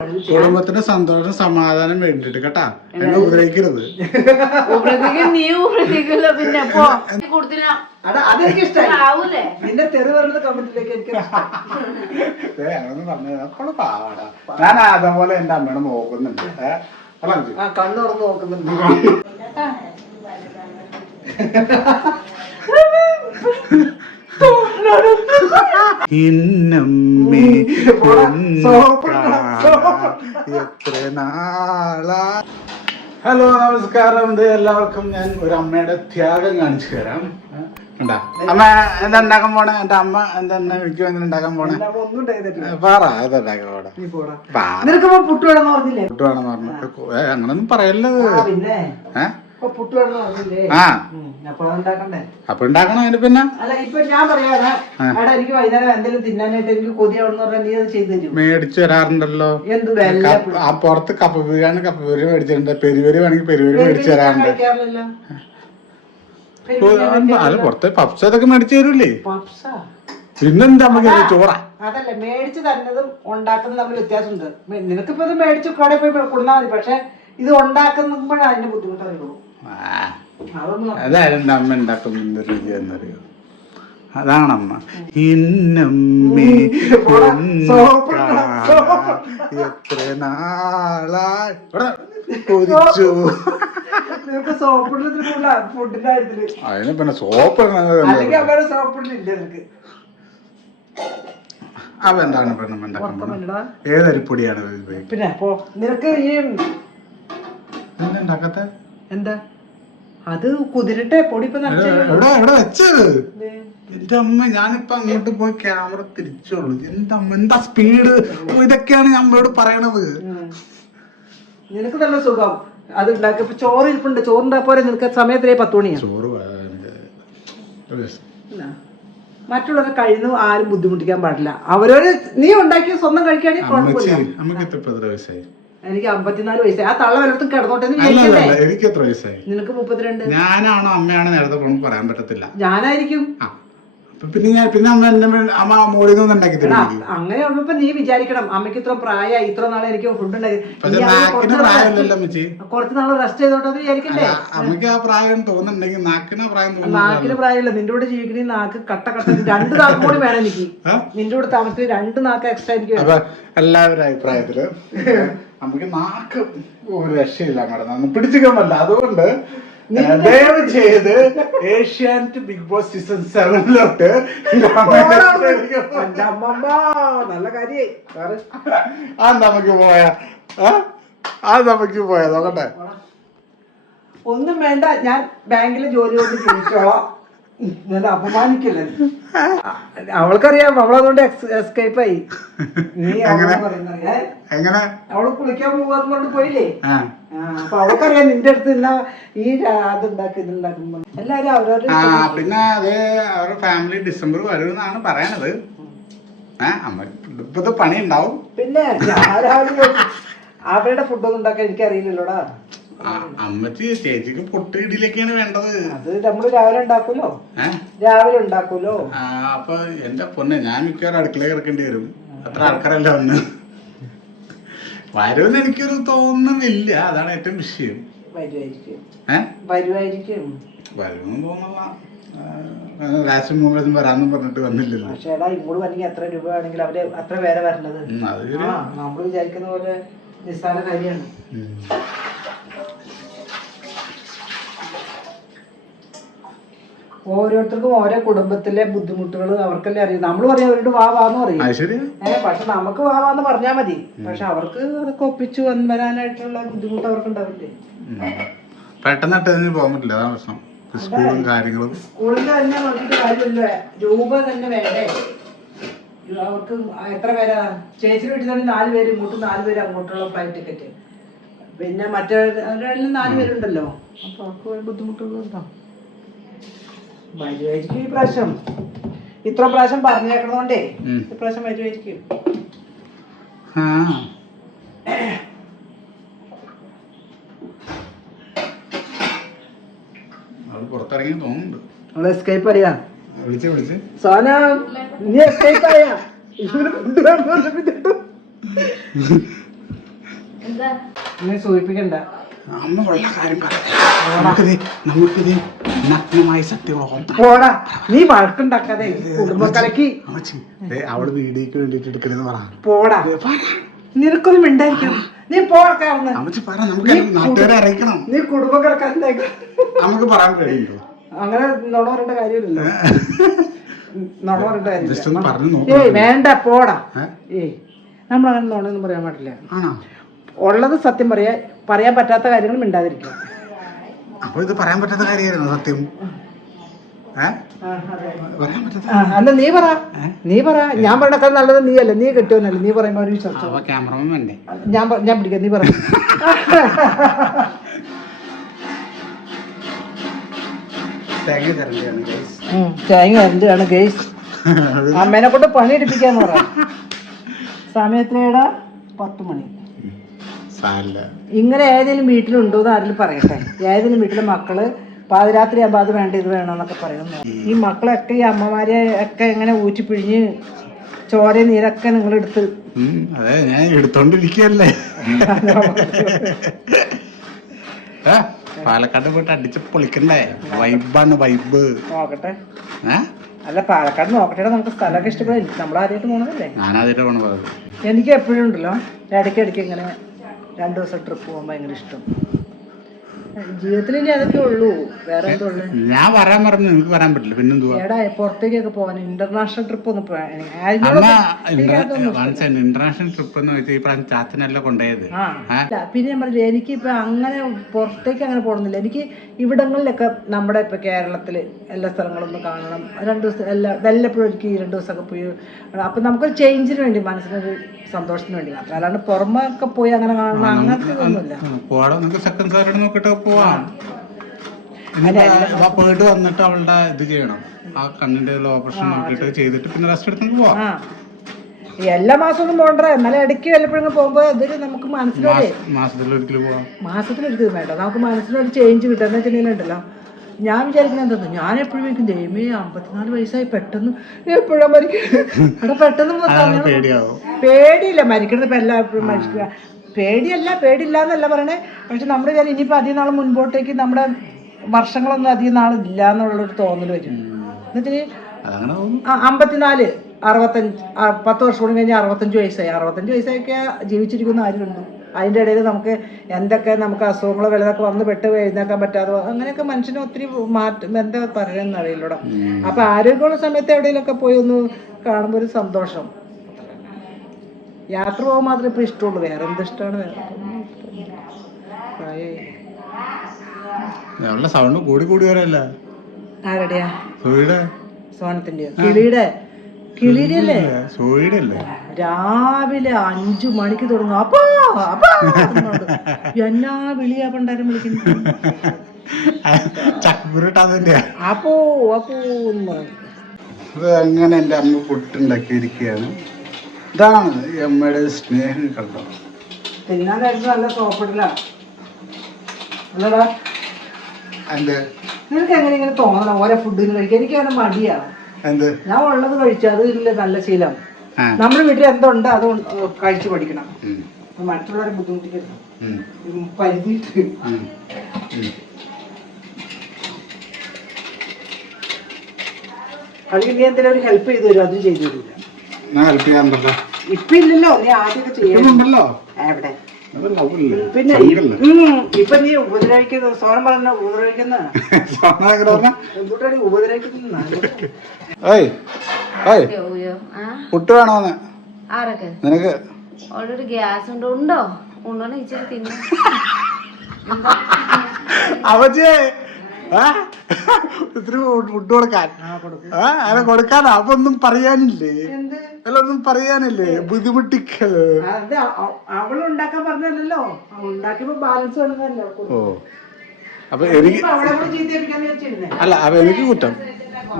കുടുംബത്തിന്റെ സന്തോഷം സമാധാനം വേണ്ടിട്ട് കേട്ടാ. എന്നെ ഉപദ്രവിക്കരുത്. ഉപദ്രവിക്കും നീ ഉപദ്രവിക്കല്ലോ പിന്നെ. നിന്റെ തെറി പറയുന്നത് കമന്റിലേക്ക് എനിക്ക് അങ്ങനൊന്നും അപ്പോൾ പാവാടാ. ഞാൻ അതേപോലെ എന്റെ അമ്മയുടെ നോക്കുന്നുണ്ട്. കണ്ണുറന്ന് നോക്കുന്നുണ്ട്. ഇന്നമ്മേ എത്ര നാളാ. ഹലോ നമസ്കാരം. എല്ലാവർക്കും ഞാൻ ഒരു അമ്മയുടെ ത്യാഗം കാണിച്ചു തരാം. അമ്മ എന്താ ഉണ്ടാക്കാൻ പോണേ? എന്റെ അമ്മ എന്താ എനിക്ക് വേണ്ടി ഉണ്ടാക്കാൻ പോണേ? പറ. എന്താ ഉണ്ടാക്കാൻ പോണേ പറഞ്ഞു. അങ്ങനൊന്നും പറയല്ലത് ആ ആ. അപ്പൊ ഉണ്ടാക്കണം അതിന് പിന്നെ. മേടിച്ചു തരാറുണ്ടല്ലോ ആ പുറത്ത് കപ്പ ബിരിയാണി കപ്പ ബിരിയാണി മേടിച്ചിട്ടുണ്ട്. പെരുവരി വേണമെങ്കിൽ പെരുവരി മേടിച്ചു തരാറുണ്ട് അല്ല പുറത്ത് പപ്സ അതൊക്കെ മേടിച്ചു തരൂലേ പപ്സാ? പിന്നെന്താ നമുക്ക് ചോറ? അതല്ല മേടിച്ചു തരുന്നതും ഉണ്ടാക്കുന്നതും തമ്മിൽ വ്യത്യാസമുണ്ട്. നിനക്കിപ്പോ ഇത് മേടിച്ച് കടയിൽ പോയി കൊടുത്താൽ മതി പക്ഷെ ഇത് ഉണ്ടാക്കുമ്പോഴാണ് അതിന്റെ ബുദ്ധിമുട്ട് അറിയുള്ളൂ അതായിരുന്നു അമ്മ ഉണ്ടാക്കുന്ന രുചി എന്നറിയോ? അതാണ് അമ്മ ഇന്നമ്മേ എത്ര നാളായി? കൊതിച്ചു. അതിന് പിന്നെ സോപ്പ് അതെന്താണ് ഉണ്ടാക്കുന്നത്? പെണ്ണും പോകുന്നത്? ഇല്ലടാ. ഏതരിപ്പൊടിയാണ് പിന്നെ നിനക്ക് ഈ എന്താ ഉണ്ടാക്കാത്തെ? എന്താ? അത് കുതിരട്ടെ പൊടി ഇപ്പൊ എന്റെ അമ്മ ഞാനിപ്പോ അങ്ങോട്ട് പോയി ക്യാമറ തിരിച്ചോളൂ. എന്റെ അമ്മ എന്താ സ്പീഡ് ഇതൊക്കെയാണ് ഞാൻ അമ്മയോട് പറയണത്. നിനക്ക് നല്ല സുഖം. അത് ഉണ്ടാക്കി ചോറ് ഇരിപ്പുണ്ട്. ചോറുണ്ടാ പോരെ നിനക്ക് സമയത്തിലേ പത്ത് മണിയാണ് ചോറ്. മറ്റുള്ളവരെ കഴിയുന്നു ആരും ബുദ്ധിമുട്ടിക്കാൻ പാടില്ല. അവരോട് നീ ഉണ്ടാക്കിയ സ്വന്തം കഴിക്കുകയാണെങ്കിൽ കുഴപ്പമില്ല. എനിക്ക് അമ്പത്തിനാല് വയസ്സായി. ആ തള്ള വല്ലത്തും കിടന്നോട്ടെ എനിക്ക് എത്ര വയസ്സായി? നിനക്ക് മുപ്പത്തിരണ്ട്? ഞാനാണോ അമ്മയാണോ നേരത്തെ പോകണം പറയാൻ പറ്റത്തില്ല. ഞാനായിരിക്കും. പിന്നെ ഞാൻ പിന്നെ അമ്മ എന്നെ അമ്മ മോളിൽ നിന്ന് ഉണ്ടാക്കി എടാ, തരും അങ്ങനെയുള്ളപ്പോ നീ വിചാരിക്കണം അമ്മയ്ക്ക് ഇത്ര പ്രായമായി ഇത്ര നാളെ എനിക്ക് ഫുഡ് ഉണ്ടാക്കി. കുറച്ച് നാൾ പ്രായമല്ലല്ലോ അമ്മച്ചി. rest- കുറച്ച് നാൾ റെസ്റ്റ് ചെയ്തോട്ടെ വിചാരിക്കണ്ടേ അമ്മയ്ക്ക് ആ പ്രായം തോന്നുന്നുണ്ടെങ്കിൽ നാക്കിന് പ്രായം നാക്കിന് പ്രായമില്ല. നിന്റെ കൂടെ ജീവിക്കണേ നാക്ക് കട്ട കട്ട രണ്ട് നാക്ക് കൂടി വേണം എനിക്ക്. നിന്റെ കൂടെ താമസിക്കുന്ന രണ്ട് നാക്ക് എക്സ്ട്രാ എനിക്ക് എല്ലാവരുടെ അഭിപ്രായത്തിൽ നമുക്ക് നാക്ക് ഒരു രക്ഷയില്ല മാഡം. പിടിച്ചിക്കാൻ പറ്റില്ല അതുകൊണ്ട് ദയവ് ചെയ്ത് ഏഷ്യാനെറ്റ് ബിഗ് ബോസ് സീസൺ സെവനിലോട്ട് നല്ല കാര്യേ. ആ നമുക്ക് പോയ. ആ നമുക്ക് പോയ. നോക്കട്ടെ. ഒന്നും വേണ്ട. ഞാൻ ബാങ്കിലെ ജോലി കൊണ്ട് ചോദിച്ചോളാം ഞാൻ അപമാനിക്കില്ല? അവൾക്കറിയാം അവളതുകൊണ്ട് എസ്കേപ്പ് ആയി. നീ എങ്ങനെ? അവൾ കുളിക്കാൻ പോകാന്ന് കൊണ്ട് പോയില്ലേ അപ്പൊ അവൾക്കറിയാം നിന്റെ അടുത്ത് ഇന്ന ഈ അത് അതുണ്ടാക്കി ഇതുണ്ടാക്കുമ്പോ എല്ലാരും അവരവരുടെ പിന്നെ അത് അവരുടെ ഫാമിലി ഡിസംബർ വരുമെന്നാണ് പറയണത്. ഏ അമ്മ ഇപ്പൊ ഇത് പണി ഉണ്ടാവും പിന്നെ അവരുടെ ഫുഡൊന്നും ഉണ്ടാക്കാൻ എനിക്ക് അറിയില്ലല്ലോടാ ആ, അമ്മച്ചി ചേച്ചിക്ക് പൊട്ട് ഇടിയിലൊക്കെയാണ് വേണ്ടത്. അത് നമ്മൾ രാവിലെ ഉണ്ടാക്കൂലോ രാവിലെ ഉണ്ടാക്കൂലോ ആ, അപ്പൊ എന്റെ പൊന്നെ ഞാൻ മിക്കവാറും അടുക്കള കിടക്കേണ്ടി വരും. അത്ര ആൾക്കാരല്ല വന്ന്. വരുമെന്ന് എനിക്കൊരു തോന്നുന്നില്ല. അതാണ് ഏറ്റവും വിഷയം. വരുമായിരിക്കും വരുമെന്ന് തോന്നുന്നില്ല. ലാസ്റ്റ് മൂന്ന് വരാന്നും പറഞ്ഞിട്ട് വന്നില്ലല്ലോ. പക്ഷേ എടാ ഇങ്ങോട്ട് വന്നെങ്കിൽ എത്ര രൂപ ആണെങ്കിൽ അവർ അത്ര പേരെ വരണത്. നമ്മൾ വിചാരിക്കുന്ന പോലെ നിസ്സാര കാര്യമാണ്. ഓരോരുത്തർക്കും ഓരോ കുടുംബത്തിലെ ബുദ്ധിമുട്ടുകൾ അവർക്കല്ലേ അറിയും നമ്മൾ പറയും അവരോട് വാ വാന്ന് പറയും. ഏഹ് പക്ഷെ നമുക്ക് വാ വാന്ന് പറഞ്ഞാൽ മതി. പക്ഷെ അവർക്ക് അതൊക്കെ ഒപ്പിച്ചു വന്ന് വരാനായിട്ടുള്ള ബുദ്ധിമുട്ട് അവർക്ക് ഉണ്ടാവില്ലേ പെട്ടെന്ന് പെട്ടെന്ന് പോകാൻ പറ്റില്ല അതാണ് പ്രശ്നം. സ്കൂളും കാര്യങ്ങളും. സ്കൂളിൽ തന്നെ നോക്കിയിട്ട് കാര്യമില്ല. രൂപ തന്നെ വേണ്ടേ? അവർക്ക് എത്ര പേരാ? ചേച്ചി വീട്ടിൽ തന്നെ നാല് പേര് ഇങ്ങോട്ട് നാല് പേര് അങ്ങോട്ടുള്ള ഫ്ലൈറ്റ് ടിക്കറ്റ്. പിന്നെ മറ്റേ നാല് പേരുണ്ടല്ലോ. അപ്പൊ അവർക്ക് ബുദ്ധിമുട്ടുകളുണ്ടോ? വരുമായിരിക്കും ഈ പ്രാവശ്യം ഇത്ര പ്രാവശ്യം പറഞ്ഞേക്കണോണ്ടേ ഈ ഇപ്രാവശ്യം വരുമായിരിക്കും പുറത്തിറങ്ങി തോന്നുന്നുണ്ട്. നമ്മൾ എസ്കേപ്പ് അറിയാ വിളിച്ച് വിളിച്ച്. സോന നീ എസ്കേപ്പ് നീ സൂചിപ്പിക്കണ്ട. അമ്മ ഉള്ള കാര്യം പറയാം നമുക്കിത് നമുക്കിത് നഗ്നമായ സത്യം പോടാ നീ വഴക്കുണ്ടാക്കാതെ കുടുംബക്കലക്ക് അവൾ വീഡിയോക്ക് വേണ്ടിട്ട് എടുക്കണെന്ന് പറ. പോടാ. നിനക്കൊന്നും ഉണ്ടായിരിക്കണം നീ പോടക്കാവുന്ന അമ്മച്ചി പറ നമുക്ക് നാട്ടുകാരെ അറിയിക്കണം. നീ കുടുംബക്കലക്കാരനായിക്കോ നമുക്ക് പറയാൻ കഴിയുമോ അങ്ങനെ നുണ പറയേണ്ട കാര്യമില്ലല്ലോ. നുണ പറയേണ്ട ജസ്റ്റ് ഒന്ന് പറഞ്ഞു കാര്യമില്ല ഏയ് വേണ്ട പോടാ? ഏയ് നമ്മളങ്ങനെ നുണയൊന്നും പറയാൻ പാടില്ല. ഉള്ളത് സത്യം പറയാ പറയാൻ പറ്റാത്ത കാര്യങ്ങളും മിണ്ടാതിരിക്കുക. അപ്പൊ ഇത് പറയാൻ പറ്റാത്ത കാര്യമായിരുന്നു സത്യം. അല്ല നീ പറ. നീ പറ. ഞാൻ പറയണക്കാൾ നല്ലത് നീ അല്ല നീ കിട്ടുമെന്നല്ല നീ പറയുമ്പോ ഒരു ചർച്ച ഞാൻ ഞാൻ പിടിക്കാം. നീ പറ. തേങ്ങ തരണ്ടാണ് ഗൈസ് അമ്മേനെ കൊണ്ട് പണി എടുപ്പിക്കാന്ന് പറ. സമയത്തിനേടാ പത്ത് മണി. ഇങ്ങനെ ഏതെങ്കിലും വീട്ടിലുണ്ടോ എന്ന് ആരെങ്കിലും പറയട്ടെ. ഏതെങ്കിലും വീട്ടിലെ മക്കൾ പാതിരാത്രി ആകുമ്പോൾ അത് വേണ്ട ഇത് വേണമെന്നൊക്കെ പറയുന്നു ഈ മക്കളൊക്കെ ഈ അമ്മമാരെ ഒക്കെ എങ്ങനെ ഊറ്റിപ്പിഴിഞ്ഞ് ചോര നീരൊക്കെ നിങ്ങൾ എടുത്ത് അതെ ഞാൻ എടുത്തോണ്ടിരിക്കല്ലേ. പാലക്കാട് പോയിട്ട് അടിച്ച് പൊളിക്കണ്ടേ? വൈബാണ് വൈബ്. നോക്കട്ടെ. അല്ല പാലക്കാട് നോക്കട്ടെ നമുക്ക് സ്ഥലമൊക്കെ ഇഷ്ടപ്പെടും. നമ്മളാദ്യമായിട്ട് പോകണതല്ലേ ആദ്യമായിട്ട് പോണത്. എനിക്ക് എപ്പോഴും ഉണ്ടല്ലോ ഇടയ്ക്ക് ഇടയ്ക്ക് ഇങ്ങനെ രണ്ട് ദിവസം ട്രിപ്പ് പോകാൻ ഭയങ്കര ഇഷ്ടം. ജീവിതത്തിൽ ഇനി അതൊക്കെ ഉള്ളൂ. വേറെ ഞാൻ വരാൻ പറഞ്ഞു നിനക്ക് വരാൻ പറ്റില്ല. പിന്നെന്തുവാ എടാ പുറത്തേക്കൊക്കെ പോകാൻ. ഇന്റർനാഷണൽ ട്രിപ്പ് ഒന്ന് ഇന്റർനാഷണൽ ട്രിപ്പ് എന്ന് വെച്ചാൽ ഈ പ്രാവശ്യം ചാച്ചനല്ല കൊണ്ടുപോയത്? പിന്നെ ഞാൻ പറഞ്ഞില്ല എനിക്കിപ്പോ അങ്ങനെ പുറത്തേക്ക് അങ്ങനെ പോകണമെന്നില്ല എനിക്ക് ഇവിടങ്ങളിലൊക്കെ നമ്മുടെ ഇപ്പൊ കേരളത്തിൽ എല്ലാ സ്ഥലങ്ങളൊന്നും കാണണം. രണ്ടു ദിവസം എല്ലാ വല്ലപ്പോഴും എനിക്ക് രണ്ടു ദിവസമൊക്കെ പോയി അപ്പൊ നമുക്കൊരു ചേഞ്ചിന് വേണ്ടി മനസ്സിനൊരു സന്തോഷത്തിന് വേണ്ടി. മാത്രം അല്ലാണ്ട് പുറമൊക്കെ പോയി അങ്ങനെ കാണണം അങ്ങനത്തെ ഒന്നുമില്ല സെക്കൻഡ് നോക്കിട്ട് പോവാം. പേട്ട് വന്നിട്ട് അവളുടെ ഇത് ചെയ്യണം. ആ കണ്ണിന്റെ ഓപ്പറേഷൻ നോക്കിയിട്ട് ചെയ്തിട്ട് പിന്നെ റെസ്റ്റ് എടുത്തു പോവാം. എല്ലാ മാസമൊന്നും പോകണ്ട എന്നാലും ഇടയ്ക്ക് വല്ലപ്പോഴും പോകുമ്പോൾ അതൊരു നമുക്ക് മനസ്സിലൊരു മാസത്തിൽ ഒരിക്കലും പോവാം. മാസത്തിലൊരിക്കലും വേണ്ട. നമുക്ക് മനസ്സിലൊരു ചേഞ്ച് കിട്ടുന്ന എന്ന് ഞാൻ വിചാരിക്കുന്നത് എന്താ ഞാൻ എപ്പോഴും എനിക്ക് ദൈവമേ അമ്പത്തിനാല് വയസ്സായി പെട്ടെന്ന് എപ്പോഴാ മരിക്കും? പെട്ടെന്ന് പേടിയില്ല. മരിക്കുന്നത് ഇപ്പം എല്ലാവരും മരിക്കുക പേടിയല്ല പേടിയില്ല എന്നല്ല പറയണേ. പക്ഷെ നമ്മുടെ കാര്യം ഇനിയിപ്പോൾ അധികം നാൾ മുൻപോട്ടേക്ക് നമ്മുടെ വർഷങ്ങളൊന്നും അധികം നാളില്ല എന്നുള്ളൊരു തോന്നൽ വരും. എന്നിട്ട് അമ്പത്തിനാല് അറുപത്തഞ്ച് പത്ത് വർഷം കൂടി കഴിഞ്ഞാൽ അറുപത്തഞ്ച് വയസ്സായി. അറുപത്തഞ്ച് വയസ്സായൊക്കെ ജീവിച്ചിരിക്കുന്ന ആരുണ്ട്? അതിന്റെ ഇടയിൽ നമുക്ക് എന്തൊക്കെ നമുക്ക് അസുഖങ്ങൾ വലുതൊക്കെ വന്ന് പെട്ട് എഴുന്നേക്കാൻ പറ്റാതെ അങ്ങനെയൊക്കെ മനുഷ്യന് ഒത്തിരി മാറ്റം എന്താ പറയുന്നത് അറിയില്ലടാ. അപ്പൊ ആരോഗ്യമുള്ള സമയത്ത് എവിടെയെങ്കിലുമൊക്കെ പോയി ഒന്ന് കാണുമ്പോൾ ഒരു സന്തോഷം. യാത്ര പോകാൻ മാത്രമേ ഇപ്പൊ ഇഷ്ടമുള്ളൂ. വേറെ എന്ത് ഇഷ്ടമാണ്? വേറെ. പ്രായമായി. സൗണ്ട് കൂടി കൂടി വരല്ല. ആരടിയാ? സോയിയുടെ സോണത്തിന്റെയോ കിളിയുടെ കിളിയുടെ? അല്ലേ സോയിയുടെ അല്ലേ? രാവിലെ അഞ്ചു മണിക്ക് തുടങ്ങും. അപ്പാ അപ്പാ എന്നാ വിളിയാ പണ്ടാരം വിളിക്കുന്നത്? അപ്പോ അപ്പോ. അങ്ങനെ എന്റെ അമ്മ പുട്ടുണ്ടാക്കിയിരിക്കുകയാണ്. ഇതാണ് അമ്മയുടെ സ്നേഹം കണ്ടോ തിന്നാനായിരുന്നു നല്ല സോപ്പിടില്ല അല്ലടാ എന്ത്? നിനക്ക് എങ്ങനെ ഇങ്ങനെ തോന്നണം? ഓരോ ഫുഡിന് കഴിക്കാൻ. എനിക്ക് അങ്ങനെ മടിയാണ് എന്ത്? ഞാൻ ഉള്ളത് കഴിച്ചു അത് ഇല്ല നല്ല ശീലം. നമ്മുടെ വീട്ടിൽ എന്തുണ്ട് അത് കഴിച്ചു പഠിക്കണം. മറ്റുള്ളവരെ ബുദ്ധിമുട്ടിക്കരുത്. പരിധിയിട്ട്. അല്ലെങ്കിൽ നീ എന്തെങ്കിലും ഒരു ഹെൽപ്പ് ചെയ്തു തരും? അതും ചെയ്തു തരില്ല ഞാൻ ഹെൽപ്പ് ചെയ്യാറുണ്ടല്ലോ. ഇപ്പൊ ഇല്ലല്ലോ നീ ആദ്യമൊക്കെ എവിടെ? പിന്നെ ഇപ്പൊ നീ ഉപദ്രവിക്കുന്നു സോനം പറഞ്ഞ? ഉപദ്രവിക്കുന്ന ഉപദ്രവിക്കുന്ന പുട്ട് വേണോന്ന് നിനക്ക്? ഓൾറെഡി ഗ്യാസ് ഉണ്ട്. ഉണ്ടോ? ഉണ്ടോന്ന് ഇച്ചിരി തിന്നു. അവജേ? ഇത്തിരി ഫുഡ് കൊടുക്കാൻ. അങ്ങനെ കൊടുക്കാൻ അപ്പൊ ഒന്നും പറയാനില്ലേ? അല്ല ഒന്നും പറയാനില്ലേ? ബുദ്ധിമുട്ടിക്കൽ അവൾ ഉണ്ടാക്കാൻ പറഞ്ഞല്ലോ ഉണ്ടാക്കിയപ്പോ ബാലൻസ് ഓ. അപ്പൊ എനിക്ക് അല്ല അപ്പൊ എനിക്ക് കുറ്റം.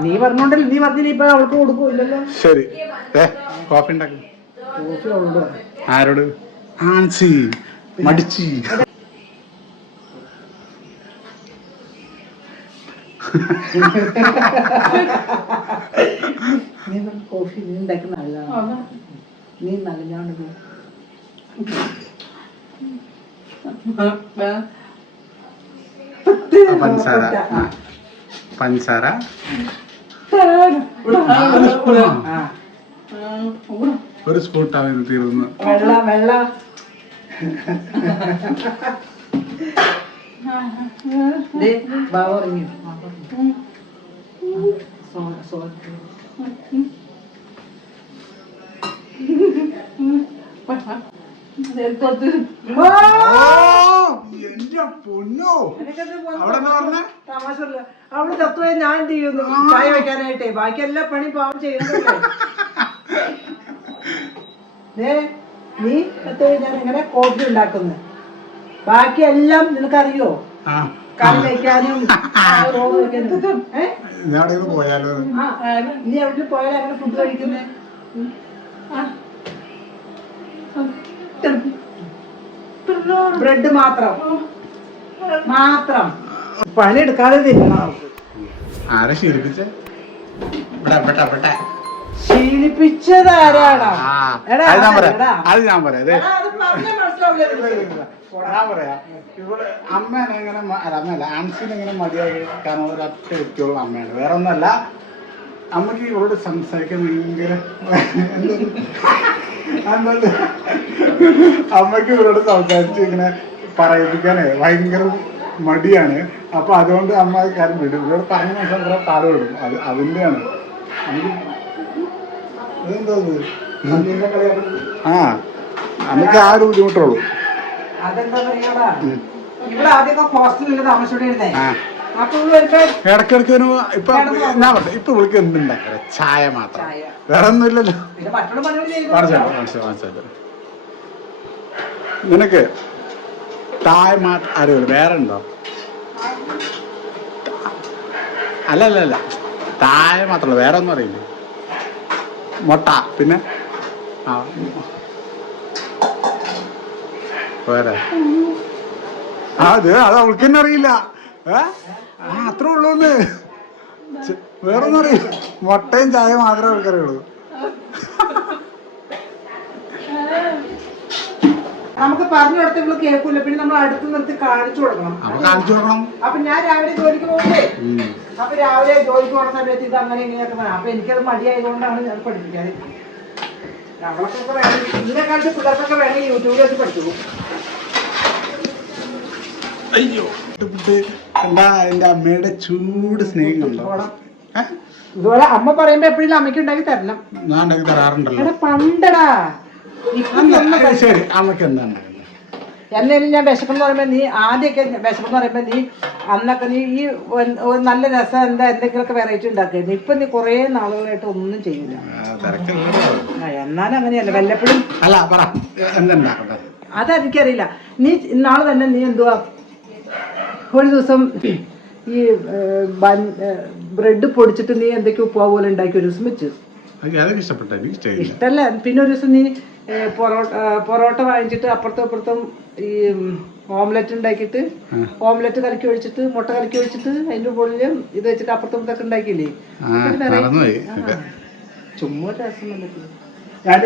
നീ പറഞ്ഞോണ്ടല്ലോ നീ പറഞ്ഞില്ല ഇപ്പൊ അവൾക്ക് കൊടുക്കൂല്ലല്ലോ ശരി. കോഫി ഉണ്ടാക്കി. ആരോട്? ആൻസി. മടിച്ചി. നീ കോഫി നീ ഉണ്ടാക്കുന്ന നല്ലതാണ് നീ ആ, പഞ്ചസാര. പഞ്ചസാര. ആ ഒരു ഇട്ടാൽ തീർന്നു വെള്ള വെള്ള. ബാബ ഇറങ്ങി. സോ- സോ- ഓ, എന്റെ പൊന്നോ. അവിടെ എന്താ പറഞ്ഞേ? തത്വം ഞാൻ എന്ത് ചെയ്യുന്നു? ചായ വെക്കാനായിട്ടേ ബാക്കി എല്ലാ പണി പാവം ചെയ്യുന്നു ദേ, നീ തത്വം ഞാൻ എങ്ങനെ കോഫി ഉണ്ടാക്കുന്നു? ബാക്കി എല്ലാം നിനക്കറിയോ നിന്ന് പോയാലോ? നീ എവിടെ പോയാലും അങ്ങനെ ഫുഡ് കഴിക്കുന്നേ? ബ്രെഡ് മാത്രം. മാത്രം. പണിയെടുക്കാതെ തിന്നണം. ആരെ ശീലിപ്പിച്ചേ? ശീലിപ്പിച്ചത് ആരാടാ? ആ, എടാ, അത് ഞാൻ പറയാം. അത് ഞാൻ പറയാം ഞാൻ പറയാം ഇവിടെ അമ്മേനെ എങ്ങനെ അല്ല അമ്മയല്ല ആൻസിനെ എങ്ങനെ മടിയായി കാരണം ഒരു ഒറ്റ വ്യക്തിയുള്ള അമ്മയാണ്. വേറെ ഒന്നല്ല അമ്മയ്ക്ക് ഇവളോട് സംസാരിക്കാൻ ഭയങ്കര? അമ്മയ്ക്ക് ഇവരോട് സംസാരിച്ച് ഇങ്ങനെ പറയിപ്പിക്കാനേ ഭയങ്കര മടിയാണ്. അപ്പൊ അതുകൊണ്ട് അമ്മ കാര്യം വിടും. ഇവരോട് പറഞ്ഞ മനസ്സിലാക്കി കുറെ പാട് വിടും അത് അതിന്റെയാണ്. അമ്മയ്ക്ക് അതെന്താ? ആ അമ്മയ്ക്ക് ആ ഒരു ബുദ്ധിമുട്ടുള്ളൂ അതെന്താ പറയാടാ ഇവിടെ ആദ്യമൊക്കെ ഹോസ്റ്റലിൽ താമസിച്ചോണ്ടിരുന്നേ ആ. അപ്പൊ ഇവൾ വരുമ്പോ ഇടക്കിടക്ക് ഇപ്പൊ എന്നാ പറഞ്ഞു ഇപ്പൊ വിളിക്ക് എന്തുണ്ടാക്കാറ് ചായ മാത്രം. വേറെ ഒന്നുമില്ലല്ലോ. മനസ്സിലാവും മനസ്സിലാവും മനസ്സിലാവും നിനക്ക് ചായ മാത്രം അറിയുള്ളൂ വേറെ ഉണ്ടോ? അല്ല അല്ല അല്ല. ചായ മാത്രമല്ല വേറെ ഒന്നും അറിയില്ല. മുട്ട പിന്നെ? ആ ആ അത് അത് അവൾക്ക് തന്നെ അറിയില്ല. ഏ? ആ അത്രേ ഉള്ളൂന്ന് വേറൊന്നും അറിയില്ല. മുട്ടയും ചായ മാത്രമേ അവൾക്ക് അറിയുള്ളൂ നമുക്ക് പറഞ്ഞു കൊടുത്ത ഇവൾ കേൾക്കൂല. പിന്നെ നമ്മൾ അടുത്ത് നിർത്തി കാണിച്ചു കൊടുക്കണം. അപ്പൊ കാണിച്ചു കൊടുക്കണം. അപ്പൊ ഞാൻ രാവിലെ ജോലിക്ക് പോകുമ്പേ. അപ്പൊ രാവിലെ ജോലിക്ക് പോകുന്ന സമയത്ത് ഇത് അങ്ങനെ ഇങ്ങനെയൊക്കെ പറയാം. അപ്പൊ എനിക്കത് മടിയായതുകൊണ്ടാണ് ഞാൻ പഠിപ്പിക്കാതെ. നമ്മളൊക്കെ വേണം ഇതിനെക്കാട്ട് പിള്ളേർക്കൊക്കെ വേണമെങ്കിൽ യൂട്യൂബിൽ വെച്ച് പഠിച്ചു അയ്യോ. എന്താ എന്റെ അമ്മയുടെ ചൂട് സ്നേഹം ഉണ്ടോ ഇതുപോലെ അമ്മ പറയുമ്പോ എപ്പോഴും അമ്മയ്ക്ക് ഉണ്ടാക്കി തരണം. ഞാൻ ഉണ്ടാക്കി തരാറുണ്ടല്ലോ. എടാ പണ്ടടാ. ശരി അമ്മയ്ക്ക് എന്താണ്? ഉണ്ടാക്കുന്നത് ഞാൻ വിശപ്പെന്ന് പറയുമ്പോ നീ ആദ്യമൊക്കെ വിശപ്പെന്ന് പറയുമ്പോ നീ അന്നൊക്കെ നീ ഈ നല്ല രസം എന്താ എന്തെങ്കിലുമൊക്കെ വെറൈറ്റി ഉണ്ടാക്കിയിരുന്നു ഇപ്പൊ നീ കുറേ നാളുകളായിട്ട് ഒന്നും ചെയ്യില്ല എന്നാലും അങ്ങനെയല്ല. വല്ലപ്പോഴും അല്ല പറ. അതെനിക്കറിയില്ല. നീ ഇന്നാൾ തന്നെ നീ എന്തുവാ ഒരു ദിവസം ഈ ബ്രെഡ് പൊടിച്ചിട്ട് നീ എന്തൊക്കെയോ ഉപ്പ പോലെ ഉണ്ടാക്കി ഒരു ദിവസം വെച്ചു. ഇഷ്ടല്ല. പിന്നെ ഒരു ദിവസം നീ പൊറോട്ട പൊറോട്ട വാങ്ങിച്ചിട്ട് അപ്പുറത്തും അപ്പുറത്തും ഈ ഓംലെറ്റ് ഉണ്ടാക്കിയിട്ട് ഓംലെറ്റ് കലക്കി ഒഴിച്ചിട്ട് മുട്ട കലക്കി ഒഴിച്ചിട്ട് അതിന്റെ മുകളിൽ ഇത് വെച്ചിട്ട് അപ്പുറത്തും ഇതൊക്കെ ഉണ്ടാക്കിയില്ലേ? ചുമ്മാ രസം ഞാൻ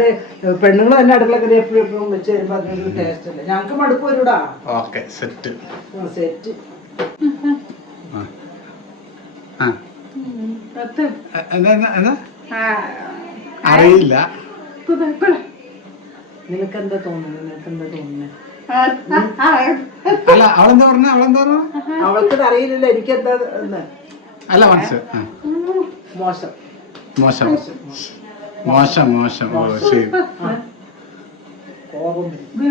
പെണ്ണുങ്ങൾ തന്നെ അടുക്കള കറി എപ്പോഴും എപ്പോഴും വെച്ച് വരുമ്പോ അതിനൊരു ടേസ്റ്റ് അല്ലേ? ഞങ്ങൾക്ക് മടുപ്പ് വരൂടാ. സെറ്റ് സെറ്റ് അറിയില്ല. നിനക്കെന്താ തോന്നുന്നത്? നിനക്ക് എന്താ തോന്നുന്നത് അല്ല അവളെന്താ പറഞ്ഞ? അവളെന്താ പറഞ്ഞ? അവൾക്ക് അറിയില്ലല്ലോ. എനിക്ക് എന്താ അല്ല മനസ്സ്. മോശം. മോശം. മോശം. മോശം മോശം. ഓ ശരി.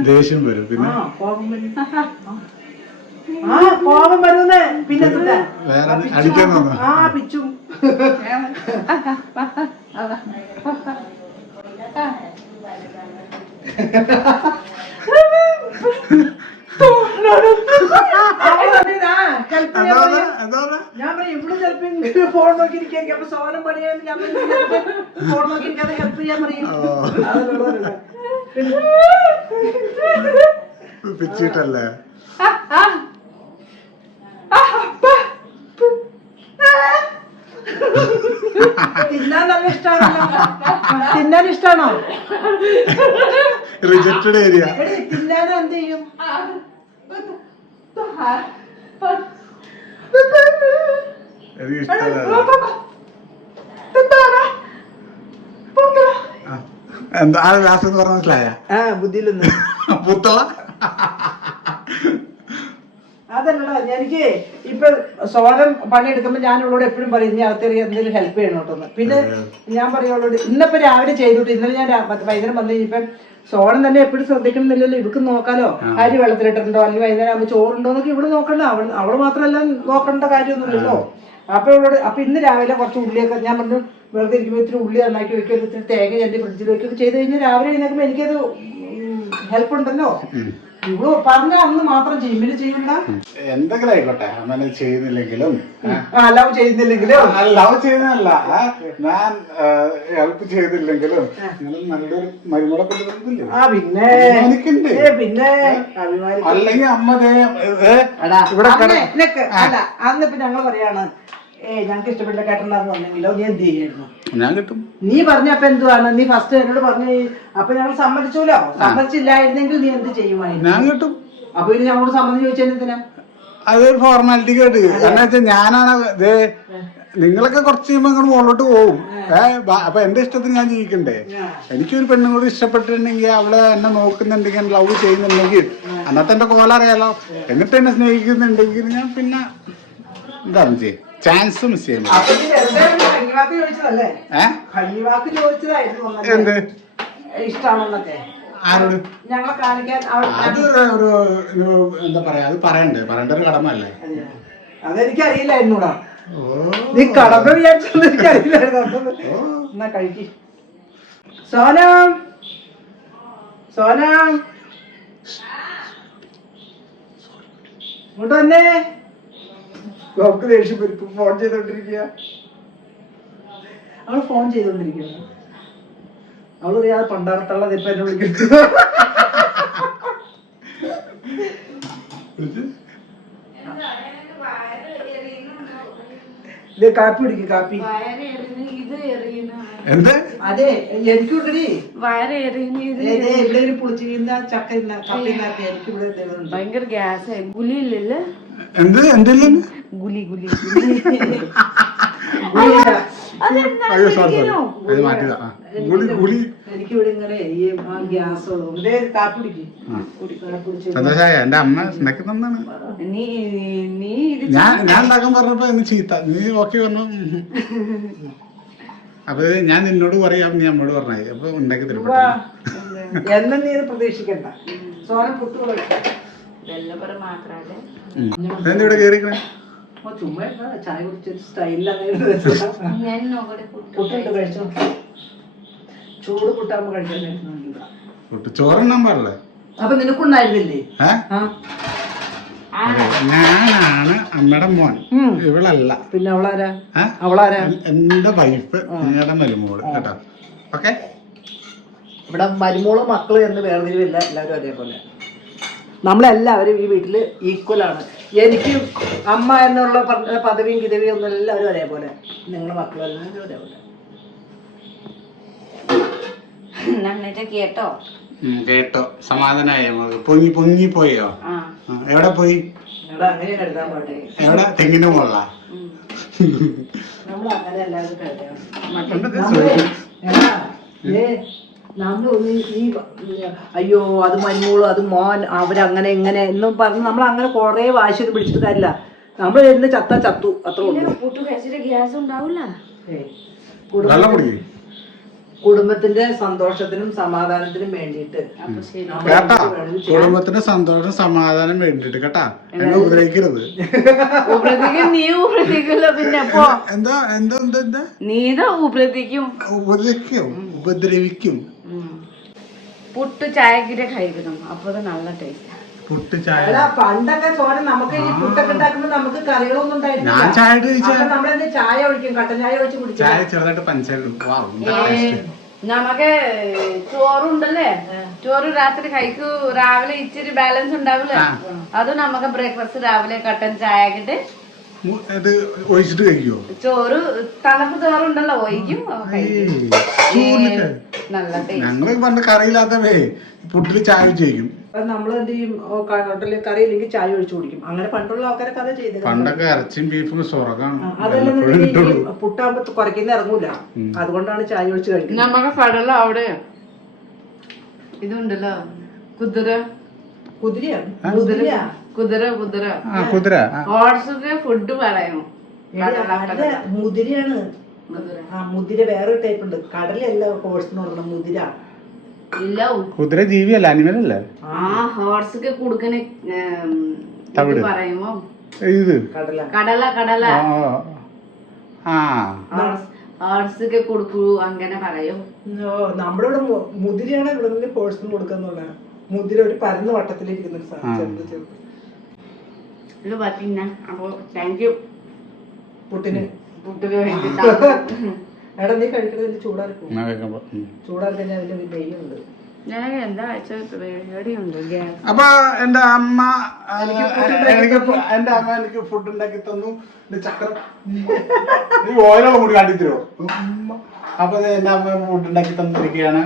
ദേഷ്യം വരും പിന്നെ? ആ കോപം വരുന്നേ പിന്നെ ആ പിച്ചും? ഞാൻ പറയും ഇവിടെ ചിലപ്പോ ഫോൺ നോക്കിയിരിക്കാൻ അപ്പൊ സോനം പണിയാൻ ഞാൻ ഫോൺ നോക്കിയിരിക്കാതെ ഹെൽപ്പ് ചെയ്യാൻ പറയും പിച്ചിട്ടല്ലേ തിന്നാൻ നല്ല ഇഷ്ടമാണല്ലോ തിന്നാൻ ഇഷ്ടമാണോ റിജക്റ്റഡ് ഏരിയ തിന്നാൻ എന്ത് ചെയ്യും. എന്താ ലാസ്റ്റ് എന്ന് പറഞ്ഞ മനസ്സിലായ? ബുദ്ധിയിലൊന്നും. പുത്തള? അതല്ലടാ എനിക്ക് ഇപ്പൊ സോനം പണിയെടുക്കുമ്പോ ഞാൻ ഇവളോട് എപ്പോഴും പറയും നീ അകത്തേറി എന്തെങ്കിലും ഹെൽപ്പ് ചെയ്യണം? കേട്ടോ പിന്നെ ഞാൻ പറയും അവളോട് ഇന്നിപ്പോ രാവിലെ ചെയ്തിട്ട് ഇന്നലെ ഞാൻ വൈകുന്നേരം വന്നു കഴിഞ്ഞപ്പം സോണം തന്നെ എപ്പോഴും ശ്രദ്ധിക്കണമെന്നില്ലല്ലോ ഇവക്ക് നോക്കാലോ അരി വെള്ളത്തിലിട്ടുണ്ടോ അല്ലെങ്കിൽ വൈകുന്നേരം ആകുമ്പോൾ ചോറുണ്ടോ എന്നൊക്കെ ഇവിടെ നോക്കണ്ട അവൾ അവൾ മാത്രമല്ല നോക്കേണ്ട കാര്യമൊന്നുമില്ലല്ലോ. അപ്പൊ ഇവളോട് അപ്പൊ ഇന്ന് രാവിലെ കുറച്ച് ഉള്ളിയൊക്കെ ഞാൻ പറഞ്ഞു വെറുതെ ഇരിക്കുമ്പോൾ ഇത്തിരി ഉള്ളി നന്നാക്കി വെക്കുക ഇത്തിരി തേങ്ങ എന്റെ ഫ്രിഡ്ജിൽ വെക്കുക ചെയ്ത് കഴിഞ്ഞാൽ രാവിലെ എഴുന്നേക്കുമ്പോൾ എനിക്കത് ഹെൽപ്പ് ഉണ്ടല്ലോ. ഇവൾ പറഞ്ഞ അന്ന് മാത്രം പിന്നെ ചെയ്യണ്ട എന്തെങ്കിലും ആയിക്കോട്ടെ. അങ്ങനെ ചെയ്യുന്നില്ലെങ്കിലും. ലവ് ചെയ്യുന്നില്ലെങ്കിലും. ലവ് ചെയ്യുന്നതല്ല. ഞാൻ ഹെൽപ്പ് ചെയ്തില്ലെങ്കിലും നിങ്ങൾ നല്ലൊരു മരുമകളെ കൊണ്ടുവരുന്നില്ലേ ആ പിന്നെ എനിക്കുണ്ട് പിന്നെ അല്ലെങ്കിൽ അമ്മ ഇവിടെ അന്ന് അന്നിപ്പോ ഞങ്ങൾ പറയാണ് ഏ ഞങ്ങൾക്ക് ഇഷ്ടപ്പെട്ട കേട്ടണ്ടെന്ന് പറഞ്ഞെങ്കിലോ? നീ എന്ത് ചെയ്യായിരുന്നു? ഞാൻ കിട്ടും. നീ പറഞ്ഞപ്പോ എന്തുവാണ്? നീ ഫസ്റ്റ് എന്നോട് പറഞ്ഞു അപ്പൊ ഞങ്ങൾ സമ്മതിച്ചൂലോ? സമ്മതിച്ചില്ലായിരുന്നെങ്കിൽ നീ എന്ത് ചെയ്യുമായിരുന്നു? ഞാൻ കിട്ടും. അപ്പൊ ഇനി ഞങ്ങളോട് സമ്മതി ചോദിച്ചെന്തിനാ അതൊരു ഫോർമാലിറ്റി കേട്ട്. കാരണം വെച്ചാൽ ഞാനാണ് ദേ നിങ്ങളൊക്കെ കുറച്ച് കഴിയുമ്പോ അങ്ങോട്ട് മുകളിലോട്ട് പോകും ഏഹ് അപ്പൊ എന്റെ ഇഷ്ടത്തിന് ഞാൻ ജീവിക്കണ്ടേ? എനിക്കൊരു പെണ്ണും കൂടി ഇഷ്ടപ്പെട്ടിട്ടുണ്ടെങ്കിൽ അവളെ എന്നെ നോക്കുന്നുണ്ടെങ്കിൽ ലവ് ചെയ്യുന്നുണ്ടെങ്കിൽ അന്നത്തെ എന്റെ കോല അറിയാലോ. എന്നിട്ട് എന്നെ സ്നേഹിക്കുന്നുണ്ടെങ്കിൽ ഞാൻ പിന്നെ എന്താണ് ചെയ്യും ചാൻസ് മിസ് ചെയ്യും എന്ത്? ആരോട്? അത് ഒരു- എന്താ പറയാ അത് പറയണ്ടേ? പറയേണ്ട ഒരു കടമ അല്ലേ അതെനിക്കറിയില്ലായിരുന്നൂടാ. നീ കടമ വിചാരിച്ചൊന്നും എനിക്കറിയില്ലായിരുന്നു. അപ്പൊ എന്നാ കഴിക്ക്. സോനം. സോനം. ഇങ്ങോട്ട് തന്നെ നമുക്ക് ദേഷ്യം വരും. ഫോൺ ചെയ്തോണ്ടിരിക്കുക അവൾ ഫോൺ ചെയ്തോണ്ടിരിക്കുക അവൾ അറിയാതെ പണ്ടാറത്തുള്ള ഇപ്പൊ എന്നെ വിളിക്കുന്നു. ഇത് കാപ്പി കുടിക്കും കാപ്പി. എന്ത്? അതെ എനിക്കുണ്ടടി. എവിടെയെങ്കിലും പുളിച്ചിരുന്ന ചക്ക ഇന്ന കപ്പ എനിക്ക് ഇവിടെ ഭയങ്കര ഗ്യാസ് ഗുലി ഇല്ലല്ലേ? എന്ത്? എന്തില്ലെന്ന് ഗുലി ഗുലി അയ്യോ സോറി സോറി അത് മാറ്റിയതാ. ആ. ഗുളി ഗുളി ഇങ്ങനെ ഈ ആ ഗ്യാസ്. സന്തോഷായ എന്റെ അമ്മ സ്നേഹം തന്നാണ് നീ നീ ഇത് ഞാൻ ഞാൻ ഉണ്ടാക്കാൻ പറഞ്ഞപ്പോ എന്ന് ചീത്ത. നീ ഓക്കെ പറഞ്ഞു അപ്പൊ ഞാൻ നിന്നോട് പറയാം നീ അമ്മയോട് പറഞ്ഞായി. അപ്പൊ ഉണ്ടാക്കി തരും എന്നും നീ ഇത് പ്രതീക്ഷിക്കണ്ട. സോനം പുട്ട് കൊടുക്കാം വെള്ളപ്പുറം മാത്രല്ലേ? എന്താ ഇവിടെ കേറിക്കണേ ഓ ചുമ്മാ ചായ കുടിച്ചൊരു സ്റ്റൈലിലാണ് ഞാൻ നോക്കട്ടെ പുട്ട് പുട്ടുണ്ട് കഴിച്ചോ? ചൂട് പുട്ടാകുമ്പോ കഴിക്കാൻ ചോറുണ്ണാൻ പാടില്ലേ. അപ്പൊ നിനക്കുണ്ടായിരുന്നില്ലേ? ഞാനാണ് അമ്മയുടെ മോൻ. ഇവളല്ല. പിന്നെ അവളാരാ? അവളാരാ? എന്റെ വൈഫ് അമ്മയുടെ മരുമോൾ. കേട്ടോ. ഓക്കെ ഇവിടെ മരുമോളും മക്കളും എന്ന് വേർതിരിവില്ല എല്ലാവരും ഒരേപോലെ നമ്മളെല്ലാവരും ഈ വീട്ടിൽ ഈക്വൽ ആണ്. എനിക്ക് അമ്മ എന്നുള്ള പദവിയും കിതവിയും ഒന്നും എല്ലാവരും ഒരേപോലെ. നിങ്ങളുടെ മക്കളും എല്ലാവരും ഒരേപോലെ. കേട്ടോ? കേട്ടോ. സമാധാനായോ? പൊങ്ങി പൊങ്ങി പോയോ? എവിടെ പോയി? എടാ അങ്ങനെ കരുതാൻ പാടില്ല എവിടെ? തെങ്ങിന്റെ മുകളില. നമ്മൾ അങ്ങനെ എല്ലാവരും ഈ അയ്യോ അത് മരുമോൾ അത് മോൻ അവരങ്ങനെ എങ്ങനെ എന്നും പറഞ്ഞ് നമ്മൾ അങ്ങനെ കുറേ വാശി പിടിച്ചിട്ട് കാര്യമില്ല. നമ്മൾ എന്ന് ചത്ത ചത്തു അത്രേ ഉള്ളൂ. ഗ്യാസ് ഉണ്ടാവില്ല കുടുംബത്തിന്റെ സന്തോഷത്തിനും സമാധാനത്തിനും വേണ്ടിയിട്ട്. കുടുംബത്തിന്റെ കേട്ടാ? സന്തോഷം സമാധാനം വേണ്ടിട്ട് കേട്ടാ? എന്നെ ഉപദ്രവിക്കരുത്. നീ പിന്നെ പോ എന്താ എന്താ എന്താ എന്താ? നീതാ ഉപരതിക്കും ഉപദ്രവിക്കും. ഉപദ്രവിക്കും. പുട്ട് ചായക്കിട്ട് കഴിക്കണം. അപ്പൊ അത് നല്ല ടേസ്റ്റ് പുട്ട് ചായ. പണ്ടൊക്കെ സോന നമുക്ക് ഈ പുട്ടൊക്കെ ഉണ്ടാക്കുമ്പോ നമുക്ക് കറികളൊന്നും ഞാൻ ചായ നമ്മളെന്ത് ചായ ഒഴിക്കും? കട്ടൻ ചായ ഒഴിച്ച് കുടിച്ചു? ചായ ചെറുതായിട്ട് പഞ്ചസാര. നമുക്ക് ചോറുണ്ടല്ലേ? ചോറ് രാത്രി കഴിക്കൂ. രാവിലെ ഇച്ചിരി ബാലൻസ് ഉണ്ടാവില്ല. അത് നമുക്ക് ബ്രേക്ക്ഫാസ്റ്റ് രാവിലെ കട്ടൻ ചായ ആക്കിട്ട് ഇത് ഒഴിച്ചിട്ട് കഴിക്കോ ചോറ് തണുപ്പ് ചോറുണ്ടല്ലോ ഒഴിക്കും. ഞങ്ങൾ പണ്ട് കറിയില്ലാത്തവേ പുട്ടിൽ ചായ വെച്ച് കഴിക്കും. അത് നമ്മൾ എന്ത് ചെയ്യും? ഹോട്ടലിൽ കറി ഇല്ലെങ്കിൽ ചായ ഒഴിച്ചു കുടിക്കും. അങ്ങനെ പണ്ടുള്ള ആൾക്കാരൊക്കെ അത് ചെയ്തത് പണ്ടൊക്കെ ഇറച്ചിയും ബീഫും സ്വർഗം അതെല്ലാം പുട്ടാകുമ്പോ കുറയ്ക്കുന്ന ഇറങ്ങൂല. അതുകൊണ്ടാണ് ചായ ഒഴിച്ച് കഴിക്കുന്നത്. നമുക്ക് കടല അവിടെ? ഇതുണ്ടല്ലോ. കുതിര. കുതിരയാണ് കുതിരയാ. കുതിര കുതിര. ആ കുതിര. ആ, ഹോർസൊക്കെ ഫുഡ് പറയണം അത് മുതിരയാണ്. ആ മുതിര വേറൊരു ടൈപ്പ് ഉണ്ട്. കടലല്ല ഹോഴ്സ് എന്ന് പറഞ്ഞ മുതിര. ഇല്ല കുതിര ജീവിയല്ല അനിമൽ അല്ലേ? ആ ഹോർസൊക്കെ കൊടുക്കണ തവിട്. പറയുമോ ഇത്? കടല. കടല കടല. ആ ആ ഹോർസൊക്കെ കൊടുക്കൂ അങ്ങനെ പറയും. നമ്മുടെ ഇവിടെ മുതിരയാണ് ഇവിടെ ഹോഴ്സ് ഹോഴ്സിന് പറഞ്ഞ മുതിര ഒരു പരന്ന വട്ടത്തിലിരിക്കുന്ന ഒരു സാധനം ചെറുത് ചെറുത്. ഇത് പറ്റില്ല അപ്പൊ താങ്ക് യു പുട്ടിന്. വേണ്ടി. എടാ നീ ഉം. ചൂടാറി കഴിഞ്ഞാൽ അതിന്റെ നെയ്യുണ്ട് അപ്പൊ എന്റെ അമ്മ എനിക്ക് എന്റെ അമ്മ എനിക്ക് ഫുഡ് ഉണ്ടാക്കി തന്നു. ചക്രം. നീ ഓരോ കൂടി കാട്ടി തരുമോ അപ്പൊ എന്റെ അമ്മ ഫുഡ് ഉണ്ടാക്കി തന്നിരിക്കുകയാണ്.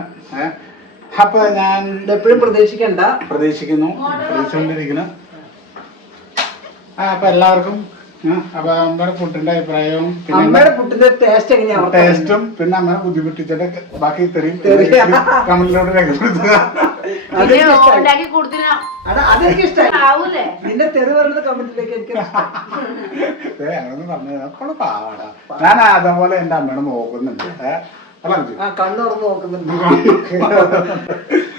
അപ്പൊ ഞാൻ എപ്പോഴും പ്രതീക്ഷിക്കണ്ട. പ്രതീക്ഷിക്കുന്നു. പ്രതീക്ഷിച്ചുകൊണ്ടിരിക്കുന്നു. അപ്പൊ എല്ലാവർക്കും അപ്പൊ അമ്മയുടെ ഫുഡിന്റെ അഭിപ്രായവും അമ്മയുടെ ടേസ്റ്റ് ടേസ്റ്റും പിന്നെ അമ്മയെ ബുദ്ധിമുട്ടിച്ചിട്ട് ബാക്കി തെറിയും തെറി. കമലിനോട് രേഖപ്പെടുത്തുക. നിന്റെ തെറി പറഞ്ഞത് കമന്റിലേക്ക് അങ്ങനൊന്നും അപ്പോൾ പാവാടാ. ഞാൻ അതേപോലെ എന്റെ അമ്മയുടെ നോക്കുന്നുണ്ട്. അല്ല അഞ്ചു. ആ കണ്ണുറന്ന് നോക്കുന്നുണ്ട്.